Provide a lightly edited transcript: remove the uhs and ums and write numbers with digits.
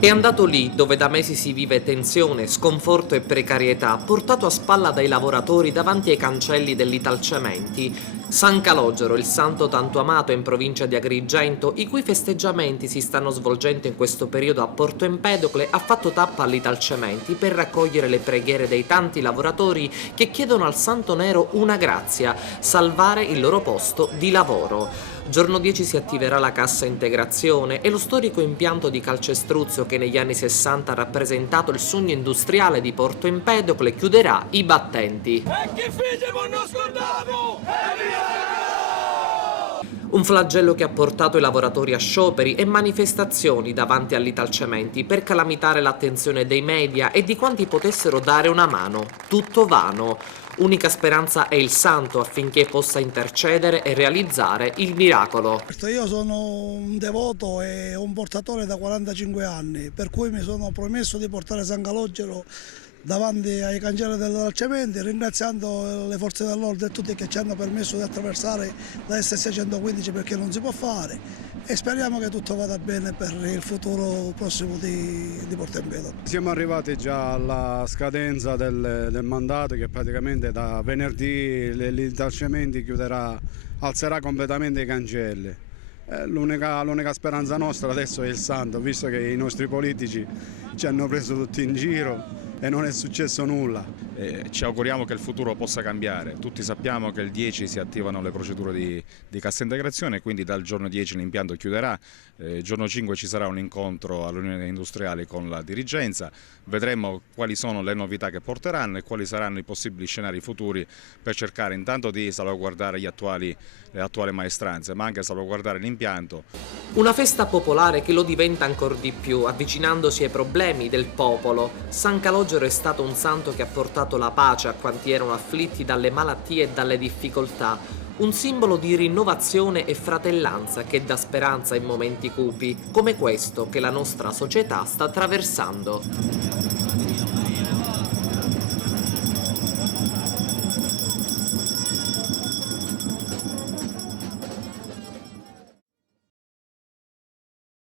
È andato lì dove da mesi si vive tensione, sconforto e precarietà, portato a spalla dai lavoratori davanti ai cancelli dell'Italcementi. San Calogero, il santo tanto amato in provincia di Agrigento, i cui festeggiamenti si stanno svolgendo in questo periodo a Porto Empedocle, ha fatto tappa all'Italcementi per raccogliere le preghiere dei tanti lavoratori che chiedono al Santo Nero una grazia: salvare il loro posto di lavoro. Giorno 10 si attiverà la cassa integrazione e lo storico impianto di Calcestruzzo, che negli anni 60 ha rappresentato il sogno industriale di Porto Empedocle, chiuderà i battenti. E che figli non scordiamo! Un flagello che ha portato i lavoratori a scioperi e manifestazioni davanti all'Italcementi per calamitare l'attenzione dei media e di quanti potessero dare una mano. Tutto vano. Unica speranza è il santo affinché possa intercedere e realizzare il miracolo. Io sono un devoto e un portatore da 45 anni, per cui mi sono promesso di portare San Calogero davanti ai cancelli dell'Italcementi, ringraziando le forze dell'ordine e tutti che ci hanno permesso di attraversare la SS115 perché non si può fare, e speriamo che tutto vada bene per il futuro prossimo di Porto Empedocle. Siamo arrivati già alla scadenza del mandato, che praticamente da venerdì l'Italcementi alzerà completamente i cancelli. L'unica speranza nostra adesso è il santo, visto che i nostri politici ci hanno preso tutti in giro e non è successo nulla. Ci auguriamo che il futuro possa cambiare. Tutti sappiamo che il 10 si attivano le procedure di cassa integrazione, quindi dal giorno 10 l'impianto chiuderà. Il giorno 5 ci sarà un incontro all'Unione Industriale con la dirigenza, vedremo quali sono le novità che porteranno e quali saranno i possibili scenari futuri per cercare intanto di salvaguardare le attuali maestranze, ma anche salvaguardare l'impianto. Una festa popolare che lo diventa ancor di più, avvicinandosi ai problemi del popolo. San Calogero è stato un santo che ha portato la pace a quanti erano afflitti dalle malattie e dalle difficoltà, un simbolo di rinnovazione e fratellanza che dà speranza in momenti cupi, come questo che la nostra società sta attraversando.